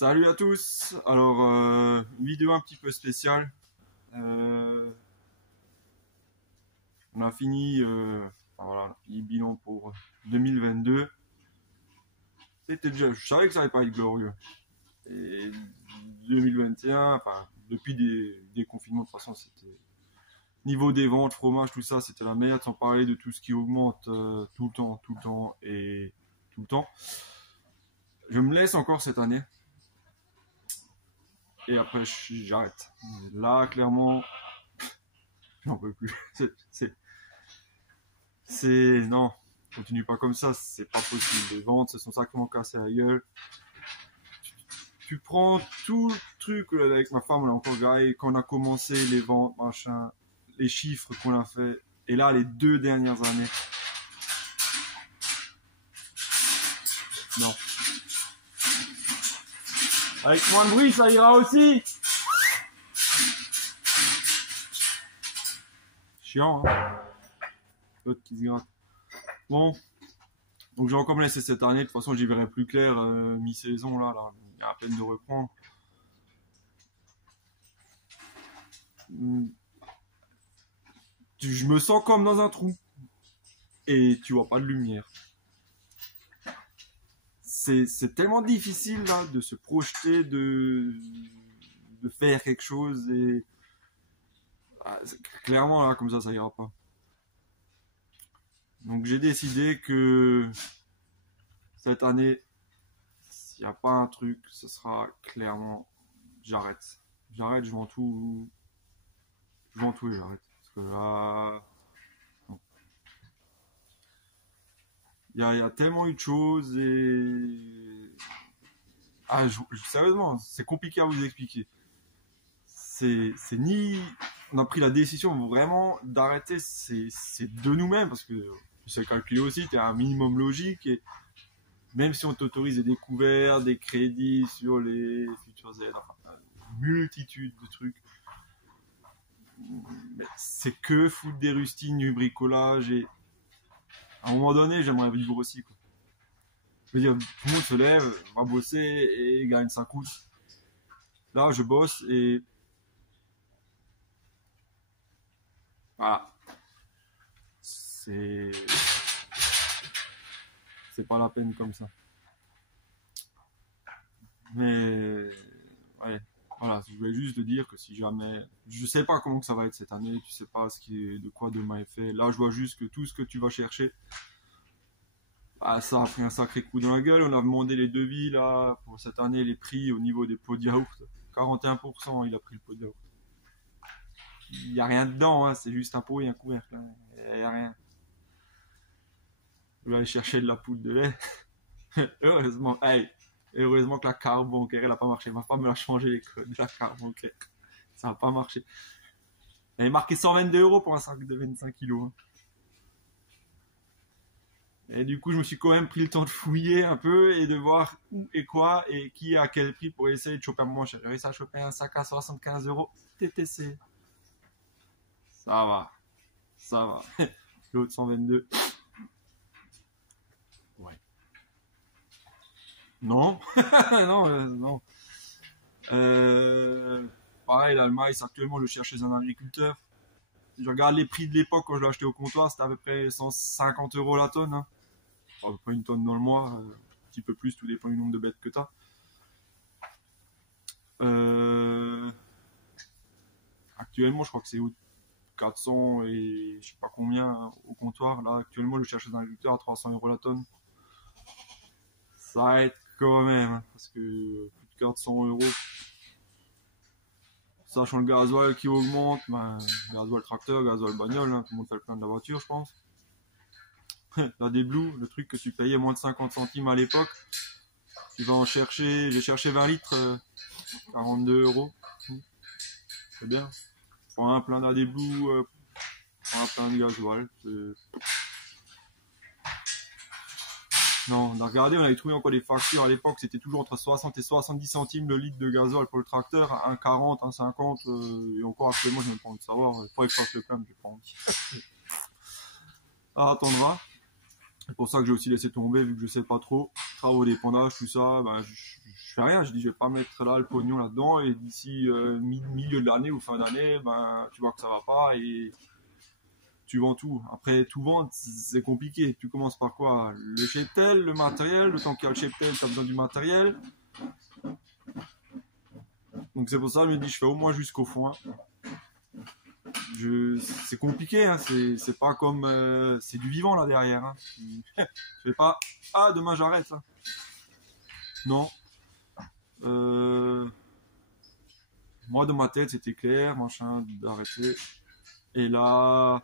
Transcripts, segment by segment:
Salut à tous. Alors, vidéo un petit peu spéciale. On a fini, voilà, on a fini le bilan pour 2022. C'était déjà, je savais que ça allait pas être glorieux. Et 2021, enfin, depuis des confinements, de toute façon, c'était niveau des ventes, fromage, tout ça, c'était la merde, sans parler de tout ce qui augmente tout le temps et tout le temps. Je me laisse encore cette année. Et après, j'arrête. Là, clairement, j'en peux plus. Non, continue pas comme ça, c'est pas possible. Les ventes se sont sacrément cassées la gueule. Tu prends tout le truc avec ma femme, on a encore regardé quand on a commencé les ventes, machin, les chiffres qu'on a fait. Et là, les 2 dernières années. Non. Avec moins de bruit, ça ira aussi. Chiant, hein. L'autre qui se gratte. Bon. Donc j'ai encore me laissé cette année. De toute façon, j'y verrai plus clair mi-saison là. Il y a à peine de reprendre. Je me sens comme dans un trou. Et tu vois pas de lumière. C'est tellement difficile là de se projeter, de faire quelque chose et clairement là comme ça ira pas. Donc j'ai décidé que cette année, s'il n'y a pas un truc, ce sera clairement j'arrête. J'arrête, je vends tout et j'arrête. Parce que là, non. Il y a tellement eu de choses et sérieusement, c'est compliqué à vous expliquer. C'est ni on a pris la décision vraiment d'arrêter, c'est de nous-mêmes parce que tu sais calculer aussi, tu as un minimum logique et même si on t'autorise des découvertes, des crédits sur les futures aides, enfin, une multitude de trucs, c'est que foutre des rustines, du bricolage et à un moment donné, j'aimerais vivre aussi, quoi. Je veux dire, tout le monde se lève, va bosser et gagne 5 août. Là, je bosse et voilà. C'est pas la peine comme ça. Mais ouais, voilà, je voulais juste te dire que si jamais, je sais pas comment que ça va être cette année, tu sais pas de quoi demain est fait. Là, je vois juste que tout ce que tu vas chercher, ça a pris un sacré coup dans la gueule. On a demandé les devis là pour cette année, les prix au niveau des pots de yaourt. 41%, il a pris le pot de yaourt. Il y a rien dedans, hein, c'est juste un pot et un couvercle. Hein. Il y a rien. Je vais aller chercher de la poudre de lait. Heureusement, heureusement que la carte bancaire elle a pas marché. Ma femme elle a changé les codes de la carte bancaire. Ça n'a pas marché. Elle est marqué 122 € pour un sac de 25 kilos. Hein. Et du coup, je me suis quand même pris le temps de fouiller un peu et de voir où et quoi et qui à quel prix pour essayer de choper un moins cher. J'ai réussi à choper un sac à 75 € TTC. Ça va. Ça va. L'autre 122. Ouais. Non. Non. Pareil, là, le maïs, actuellement, je le cherche chez un agriculteur. Si je regarde les prix de l'époque quand je l'ai acheté au comptoir, c'était à peu près 150 € la tonne. Hein. À peu près une tonne dans le mois, un petit peu plus, tout dépend du nombre de bêtes que tu as. Actuellement, je crois que c'est 400 et je sais pas combien au comptoir. Là, actuellement, je le cherche chez un agriculteur à 300 € la tonne. Ça aide quand même, hein, parce que plus de 400 €. Sachant le gasoil qui augmente, gasoil tracteur, gasoil bagnole, hein, tout le monde fait le plein de la voiture, je pense. La Débloux, le truc que tu payais moins de 50 centimes à l'époque, tu vas en chercher, j'ai cherché 20 litres, 42 €. C'est bien. Prends un plein de la Débloux, prends un plein de gasoil. Non, on a regardé, on avait trouvé encore des factures à l'époque, c'était toujours entre 60 et 70 centimes le litre de gasoil pour le tracteur, 1,40, 1,50, et encore actuellement, je n'ai pas envie de savoir, il faudrait que je fasse le plein, mais j'ai pas envie. Ça attendra. C'est pour ça que j'ai aussi laissé tomber, vu que je sais pas trop. Travaux d'épandage, tout ça, je fais rien. Je dis, je vais pas mettre là le pognon là-dedans et d'ici milieu de l'année ou fin d'année, ben, tu vois que ça va pas et tu vends tout. Après, tout vendre, c'est compliqué. Tu commences par quoi? Le cheptel, le matériel. Le temps qu'il y a le cheptel, tu as besoin du matériel. Donc c'est pour ça, je me dis, je fais au moins jusqu'au foin. C'est compliqué, hein. C'est pas comme... c'est du vivant là derrière. Hein. Je fais pas, ah, demain j'arrête. Là. Non. Moi, dans ma tête, c'était clair, machin, d'arrêter. Et là...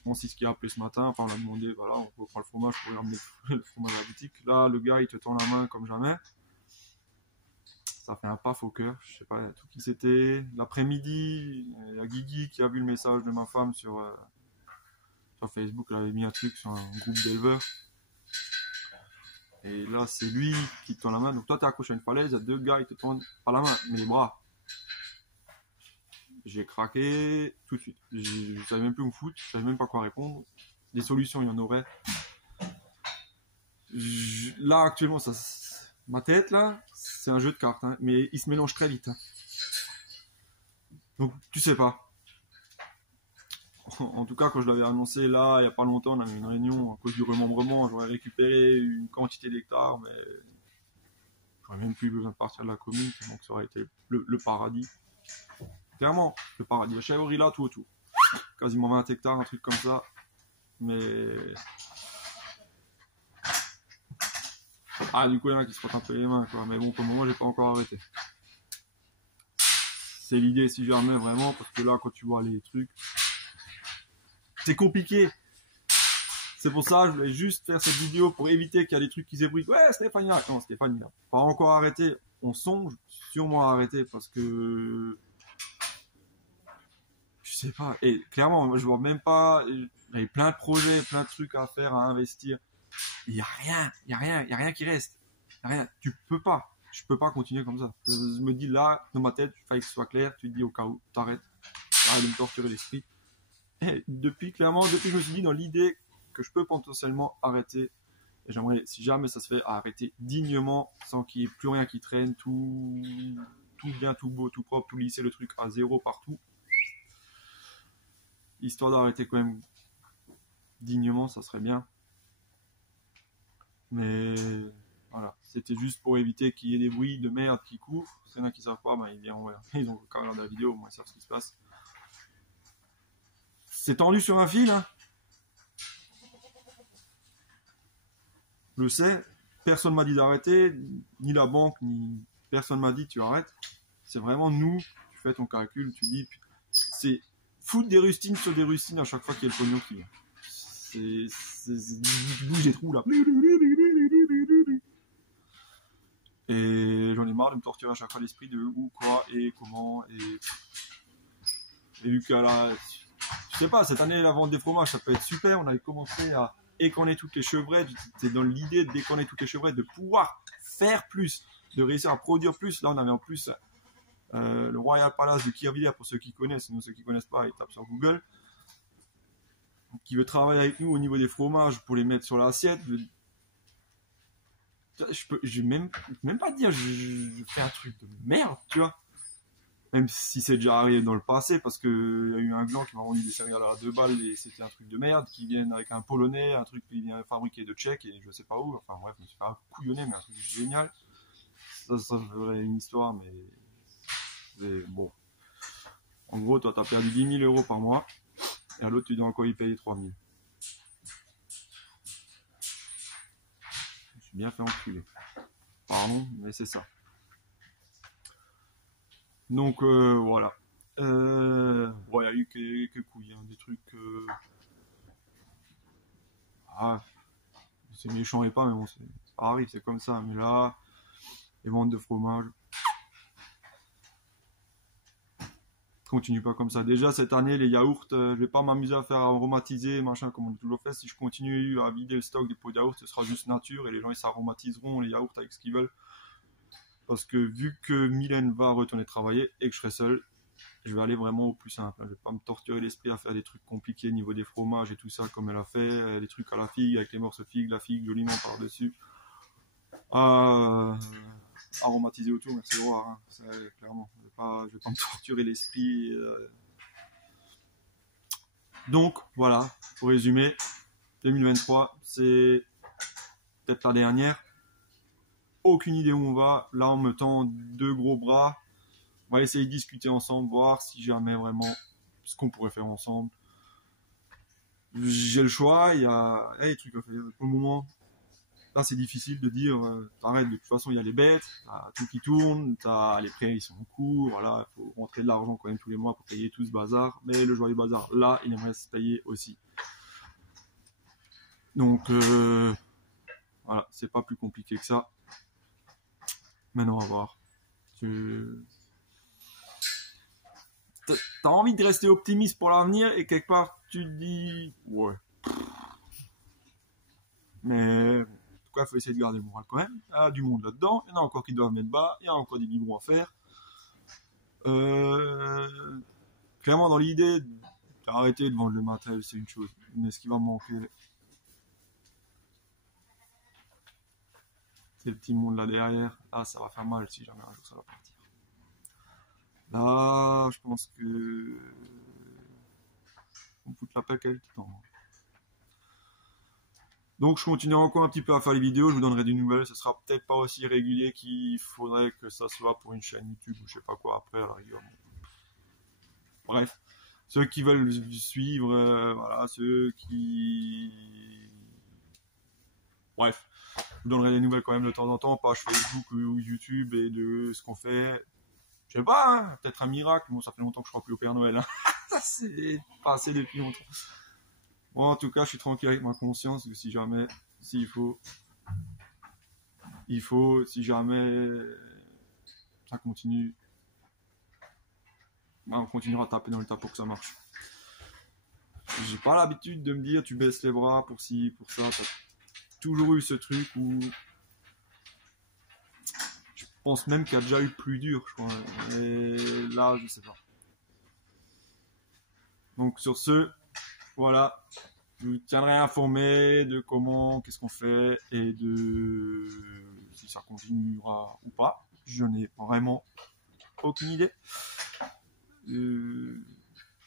Francis qui a appelé ce matin, enfin on a demandé, voilà, on reprend le fromage pour ramener le fromage à la boutique. Là, le gars, il te tend la main comme jamais. Ça fait un paf au cœur, je sais pas tout qui c'était. L'après-midi, il y a Guigui qui a vu le message de ma femme sur Facebook, elle avait mis un truc sur un groupe d'éleveurs. Et là, c'est lui qui te tend la main. Donc toi, t'es accroché à une falaise, il y a deux gars, ils te tendent pas la main, mais les bras. J'ai craqué tout de suite. Je savais même plus où me foutre, je savais même pas quoi répondre. Des solutions, il y en aurait. Là, actuellement, ma tête, là, c'est un jeu de cartes, hein, mais il se mélange très vite. Hein. Donc, tu sais pas. En tout cas, quand je l'avais annoncé, là, il n'y a pas longtemps, on avait une réunion à cause du remembrement. J'aurais récupéré une quantité d'hectares, mais j'aurais même plus besoin de partir de la commune, donc ça aurait été le paradis. Clairement, le paradis. La chèvrerie là, tout autour. Quasiment 20 hectares, un truc comme ça. Mais... Ah, du coup, il y en a qui se frottent un peu les mains, quoi. Mais bon, pour le moment, j'ai pas encore arrêté. C'est l'idée, si jamais, vraiment, parce que là, quand tu vois les trucs, c'est compliqué. C'est pour ça, je voulais juste faire cette vidéo pour éviter qu'il y a des trucs qui s'ébruitent. Ouais, Stéphanie, non, Stéphanie, là. Pas encore arrêté. On songe sûrement à arrêter parce que... Je sais pas. Et clairement, moi, je vois même pas... J'avais plein de projets, plein de trucs à faire, à investir. Il y a rien qui reste. Y a rien. Tu peux pas. Je peux pas continuer comme ça. Je me dis là, dans ma tête, il fallait que ce soit clair. Tu te dis au cas où, t'arrêtes. Arrête de me torturer l'esprit. Et depuis que je me suis dit dans l'idée que je peux potentiellement arrêter, et j'aimerais, si jamais ça se fait, arrêter dignement, sans qu'il n'y ait plus rien qui traîne, tout bien, tout beau, tout propre, tout lisser le truc à zéro partout. Histoire d'arrêter quand même dignement, ça serait bien. Mais voilà, c'était juste pour éviter qu'il y ait des bruits de merde qui courent. S'il y en a qui savent pas, ben, ils ont quand même regardé la vidéo, au moins ils savent ce qui se passe. C'est tendu sur un fil, hein. Je le sais, personne m'a dit d'arrêter, ni la banque, ni personne m'a dit tu arrêtes. C'est vraiment nous, tu fais ton calcul, tu dis, c'est foutre des rustines sur des rustines à chaque fois qu'il y a le pognon qui vient. Tu bouges des trous là. Et j'en ai marre de me torturer à chaque fois l'esprit de où, quoi, et comment, et vu qu'à je sais pas, cette année la vente des fromages ça peut être super, on avait commencé à écorner toutes les chevrettes, j'étais dans l'idée d'écorner toutes les chevrettes, de pouvoir faire plus, de réussir à produire plus. Là on avait en plus le Royal Palace de Kirvillers, pour ceux qui connaissent, sinon ceux qui connaissent pas, ils tapent sur Google, qui veut travailler avec nous au niveau des fromages pour les mettre sur l'assiette. Je vais même pas dire je fais un truc de merde, tu vois. Même si c'est déjà arrivé dans le passé, parce que y a eu un gland qui m'a vendu des céréales à 2 balles et c'était un truc de merde, qui viennent avec un polonais, un truc qui vient fabriqué de Tchèque et je sais pas où. Enfin bref, je me suis pas couillonné, mais un truc génial. Ça ferait une histoire, mais bon. En gros, toi, t'as perdu 10 000 € par mois et à l'autre, tu dois encore y payer 3 000. Je suis bien fait enculer. Pardon, mais c'est ça. Donc voilà. Il y a eu quelques couilles, hein, des trucs. C'est méchant et pas, mais bon, ça arrive, c'est comme ça. Mais là, les ventes de fromage. Continue pas comme ça. Déjà cette année, les yaourts, je vais pas m'amuser à faire aromatiser, machin, comme on a toujours fait. Si je continue à vider le stock des pots de yaourt, ce sera juste nature et les gens ils s'aromatiseront les yaourts avec ce qu'ils veulent. Parce que vu que Mylène va retourner travailler et que je serai seul, je vais aller vraiment au plus simple. Je vais pas me torturer l'esprit à faire des trucs compliqués au niveau des fromages et tout ça comme elle a fait, des trucs à la figue avec les morceaux de figue, la figue, le limon par-dessus. Aromatisé autour, merci le roi, hein. Clairement, je vais pas me torturer l'esprit. Donc voilà, pour résumer, 2023, c'est peut-être la dernière. Aucune idée où on va. Là, on me tend deux gros bras. On va essayer de discuter ensemble, voir si jamais vraiment ce qu'on pourrait faire ensemble. J'ai le choix, il y a des trucs à faire. Pour le moment, là, c'est difficile de dire t'arrêtes, de toute façon, il y a les bêtes, t'as tout qui tourne, t'as les prêts, ils sont en cours, voilà, il faut rentrer de l'argent quand même tous les mois pour payer tout ce bazar. Mais le joyeux bazar, là, il aimerait se payer aussi. Donc, voilà, c'est pas plus compliqué que ça. Maintenant, on va voir. T'as envie de rester optimiste pour l'avenir et quelque part, tu te dis, ouais. Mais, en tout cas, il faut essayer de garder le moral quand même. Il y a du monde là-dedans. Il y en a encore qui doivent mettre bas. Il y a encore des biberons à faire. Clairement, dans l'idée, d'arrêter de vendre le matériel, c'est une chose. Mais ce qui va me manquer, c'est le petit monde là derrière. Là, ça va faire mal si jamais un jour ça va partir. Là, je pense que on me fout la paix quelque temps. Donc je continuerai encore un petit peu à faire les vidéos, je vous donnerai des nouvelles, ce sera peut-être pas aussi régulier qu'il faudrait que ça soit pour une chaîne YouTube ou je sais pas quoi après à la rigueur. Bref, ceux qui veulent suivre, voilà, ceux qui... Bref, je vous donnerai des nouvelles quand même de temps en temps, page Facebook ou YouTube et de ce qu'on fait. Je sais pas, hein, peut-être un miracle, bon ça fait longtemps que je crois plus au Père Noël, hein. Ça c'est passé depuis longtemps. Bon, en tout cas, je suis tranquille avec ma conscience, que si jamais, s'il faut, si jamais ça continue, ben, on continuera à taper dans le tas pour que ça marche. J'ai pas l'habitude de me dire tu baisses les bras pour ci, pour ça. T'as toujours eu ce truc où je pense même qu'il y a déjà eu plus dur, je crois. Et là, je sais pas. Donc sur ce, voilà. Je vous tiendrai informé de comment, qu'est-ce qu'on fait et de si ça continuera ou pas. Je n'ai vraiment aucune idée.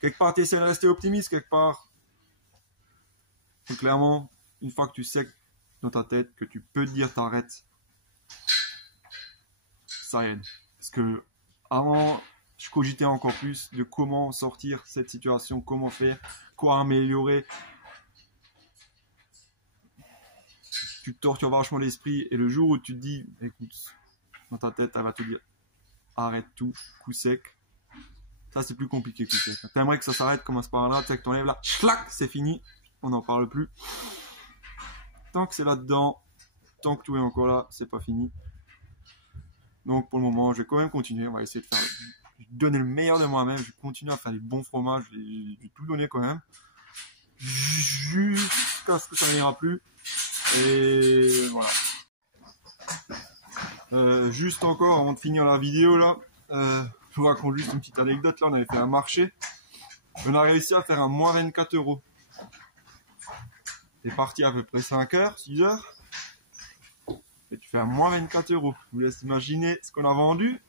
Quelque part, tu essaies de rester optimiste, quelque part. Donc, clairement, une fois que tu sais dans ta tête que tu peux te dire t'arrêtes, ça aide. Parce que avant, je cogitais encore plus de comment sortir cette situation, comment faire, quoi améliorer. Tu te tortures vachement l'esprit et le jour où tu te dis, écoute, dans ta tête, elle va te dire, arrête tout, coup sec. Ça, c'est plus compliqué que coup sec. T'aimerais que ça s'arrête, commence par là, tu sais que t'enlèves là, schlac, c'est fini, on n'en parle plus. Tant que c'est là-dedans, tant que tout est encore là, c'est pas fini. Donc pour le moment, je vais quand même continuer, on va essayer de faire, donner le meilleur de moi-même, je vais continuer à faire des bons fromages, je vais tout donner quand même. Jusqu'à ce que ça n'ira plus. Et voilà. Juste encore avant de finir la vidéo là, je vous raconte juste une petite anecdote. Là, on avait fait un marché, on a réussi à faire un moins 24 €. T'es parti à peu près 5 heures, 6 heures, et tu fais un moins 24 €. Je vous laisse imaginer ce qu'on a vendu.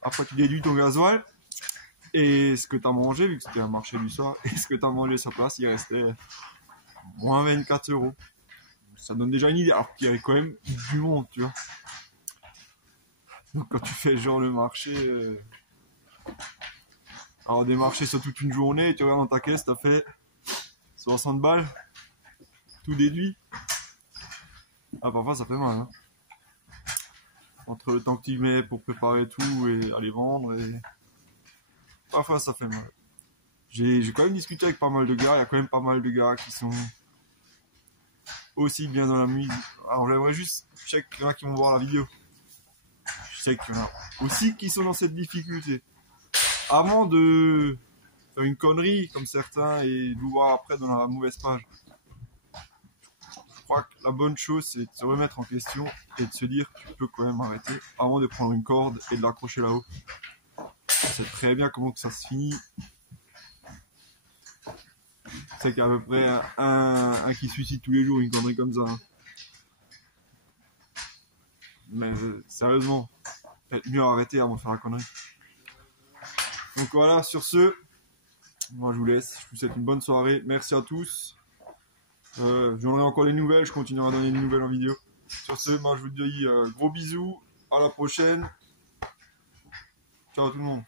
Après, tu déduis ton gasoil et ce que tu as mangé, vu que c'était un marché du soir, et ce que tu as mangé sur place, il restait moins 24 €. Ça donne déjà une idée, alors qu'il y avait quand même du monde, tu vois. Donc quand tu fais genre le marché, alors des marchés sur toute une journée, tu regardes dans ta caisse, t'as fait 60 balles, tout déduit. Ah parfois ça fait mal, hein. Entre le temps que tu mets pour préparer tout et aller vendre, et parfois ça fait mal. J'ai quand même discuté avec pas mal de gars, il y a quand même pas mal de gars qui sont aussi bien dans la musique. Alors j'aimerais juste, je sais qu'il y en a qui vont voir la vidéo. Je sais qu'il y en a aussi qui sont dans cette difficulté. Avant de faire une connerie comme certains et de vous voir après dans la mauvaise page. Je crois que la bonne chose c'est de se remettre en question et de se dire que tu peux quand même arrêter avant de prendre une corde et de l'accrocher là-haut. On sait très bien comment que ça se finit. C'est qu'il y a à peu près un qui se suicide tous les jours, une connerie comme ça. Hein. Mais sérieusement, peut-être mieux arrêter avant de faire la connerie. Donc voilà, sur ce, moi je vous laisse. Je vous souhaite une bonne soirée. Merci à tous. Je donnerai encore des nouvelles. Je continuerai à donner des nouvelles en vidéo. Sur ce, moi je vous dis gros bisous. À la prochaine. Ciao tout le monde.